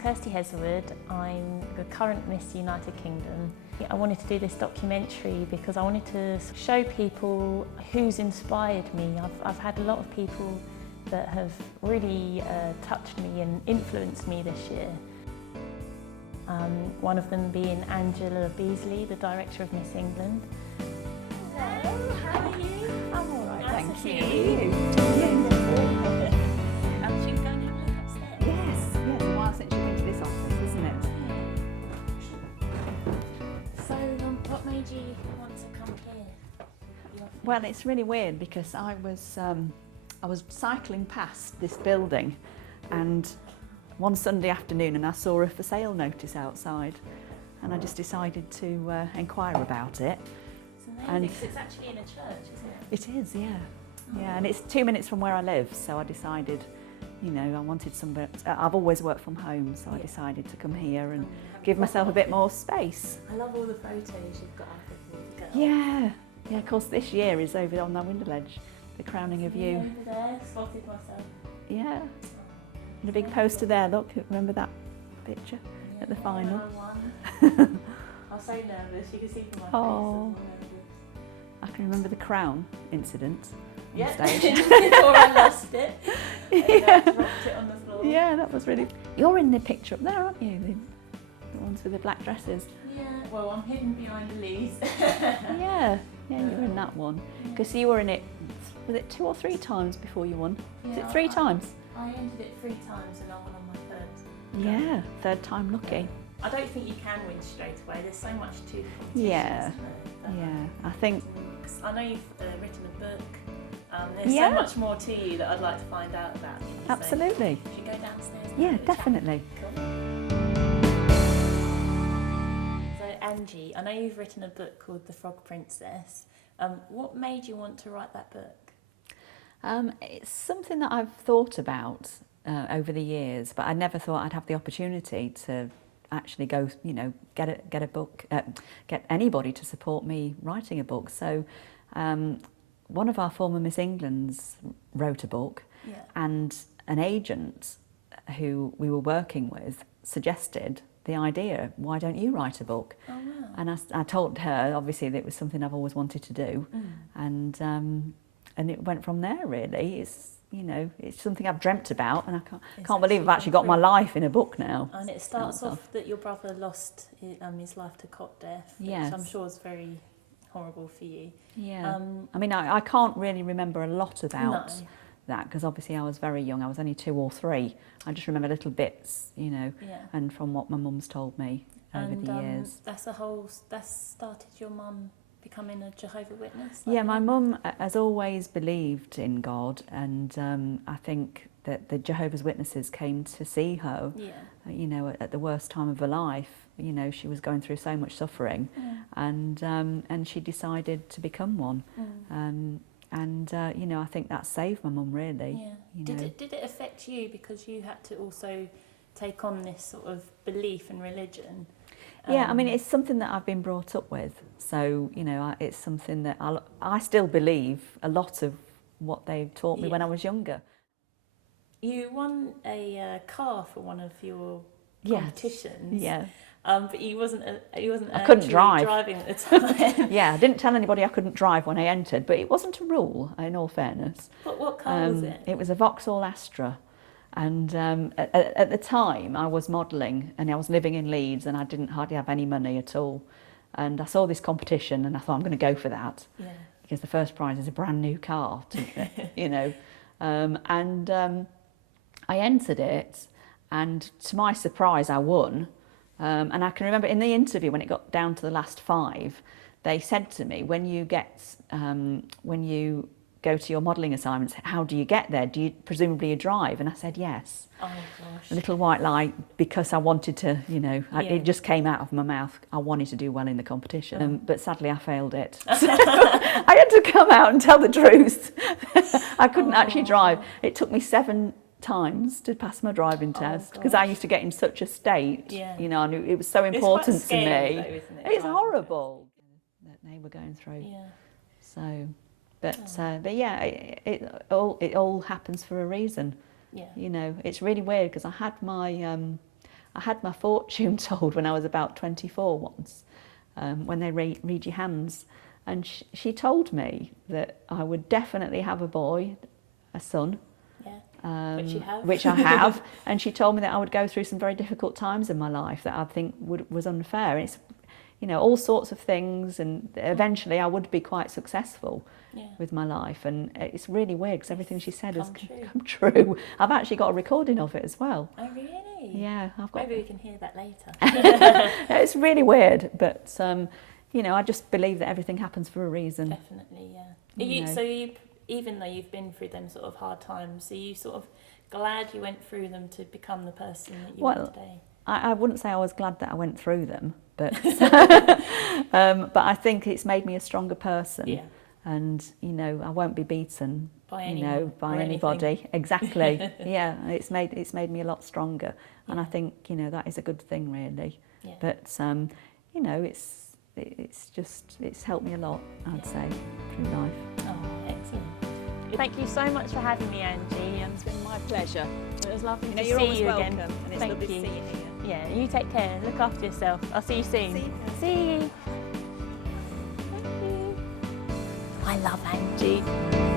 Kirsty005. I'm the current Miss United Kingdom. I wanted to do this documentary because I wanted to show people who's inspired me. I've had a lot of people that have really touched me and influenced me this year. One of them being Angela Beasley, the director of Miss England. Hello, how are you? I'm all right, Nice thank to you. see you. Should we go and have a look upstairs? Yes, it's a while since you've been to this office, isn't it? So, what made you want to come here? Well, it's really weird because I was cycling past this building and one Sunday afternoon and I saw a for sale notice outside and I just decided to inquire about it. It's amazing, 'cause it's actually in a church, isn't it? It is, yeah. Yeah, and it's 2 minutes from where I live, so I decided, you know, I wanted somewhere. I've always worked from home, so I decided to come here and give myself a bit more space. I love all the photos you've got up of the girls. Yeah, yeah, of course this year is over on that window ledge, the crowning of you. Over there, spotted myself. Yeah, and a big poster there, look, remember that picture at the final? When I won. I was so nervous, you can see from my face. Oh. I can remember the crown incident on Yeah, stage. before I lost it. Yeah. I dropped it on the floor. Yeah, that was really... You're in the picture up there, aren't you? The ones with the black dresses. Yeah, well, I'm hidden behind the leaves. Yeah, yeah, you were in that one. Because you were in it, was it 2 or 3 times before you won? Was it 3 times? I entered it 3 times and I won on my 3rd. Yeah, 3rd time lucky. I don't think you can win straight away. There's so much to the competition. Yeah, isn't there? yeah. I think... I know you've written a book. There's Yeah. so much more to you that I'd like to find out about. Absolutely. So, should we go downstairs? and Yeah, have a chat? definitely. Cool. So Angie, I know you've written a book called The Frog Princess. What made you want to write that book? It's something that I've thought about over the years, but I never thought I'd have the opportunity to actually go, you know, get a book, get anybody to support me writing a book. So one of our former Miss Englands wrote a book, Yeah. and an agent who we were working with suggested the idea, why don't you write a book? Oh wow. And I told her, obviously, that it was something I've always wanted to do, and it went from there. Really, it's, you know, it's something I've dreamt about, and I can't believe I've actually got my life in a book now. And it starts off that your brother lost his life to cot death, which Yes. I'm sure is very horrible for you. Yeah. I mean, I can't really remember a lot about No. that because obviously I was very young. I was only 2 or 3. I just remember little bits, you know, Yeah. and from what my mum's told me over the years. That's started your mum becoming a Jehovah's Witness? Yeah, my mum has always believed in God, and I think that the Jehovah's Witnesses came to see her, Yeah. you know, at the worst time of her life. You know, she was going through so much suffering, and she decided to become one. You know, I think that saved my mum really. Yeah. You Did know. it affect you because you had to also take on this sort of belief in religion? Yeah, I mean, it's something that I've been brought up with. So, you know, it's something that I still believe a lot of what they taught me when I was younger. You won a car for one of your Yes. competitions. Yeah. But he wasn't I couldn't actually drive. driving at the time. Yeah, I didn't tell anybody I couldn't drive when I entered, but it wasn't a rule, in all fairness. What car was it? It was a Vauxhall Astra. And at the time, I was modelling and I was living in Leeds and I didn't hardly have any money at all. And I saw this competition and I thought, I'm going to go for that. Yeah. Because the first prize is a brand new car, you know. I entered it, and to my surprise, I won. And I can remember in the interview when it got down to the last 5, they said to me, when you go to your modelling assignments, how do you get there? Do you presumably drive? And I said yes. Oh gosh. A little white lie, because I wanted to, you know, it just came out of my mouth. I wanted to do well in the competition, but sadly I failed it. So I had to come out and tell the truth. I couldn't actually drive. It took me 7 times to pass my driving test because I used to get in such a state, you know, and it was so important to me. Though, isn't it, it's horrible that they were going through. Yeah. So, but yeah, it all happens for a reason. Yeah. You know, it's really weird because I had my I had my fortune told when I was about 24 once, when they read your hands. And she told me that I would definitely have a boy, a son. Yeah, which you have. Which I have. And she told me that I would go through some very difficult times in my life that I think was unfair. And it's, you know, all sorts of things, and eventually I would be quite successful with my life. And it's really weird because everything she said has come true. I've actually got a recording of it as well. Oh, really? Yeah, I've got. Maybe we can hear that later. It's really weird, but you know, I just believe that everything happens for a reason. Definitely, yeah. So you, even though you've been through them sort of hard times, are you sort of glad you went through them to become the person that you are today? I wouldn't say I was glad that I went through them, but but I think it's made me a stronger person. Yeah. And you know, I won't be beaten by anybody. Anything. Exactly. Yeah, it's made me a lot stronger, and I think, you know, that is a good thing, really. Yeah. But you know, it's helped me a lot, I'd say, through life. Oh, excellent. Thank you so much for having me, Angie. It's been my pleasure. It was lovely to you're see always you welcome, again. and it's Thank lovely you. to see you here. Yeah, you take care. Look after yourself. I'll see you soon. See you. See you. Thank you. I love Angie.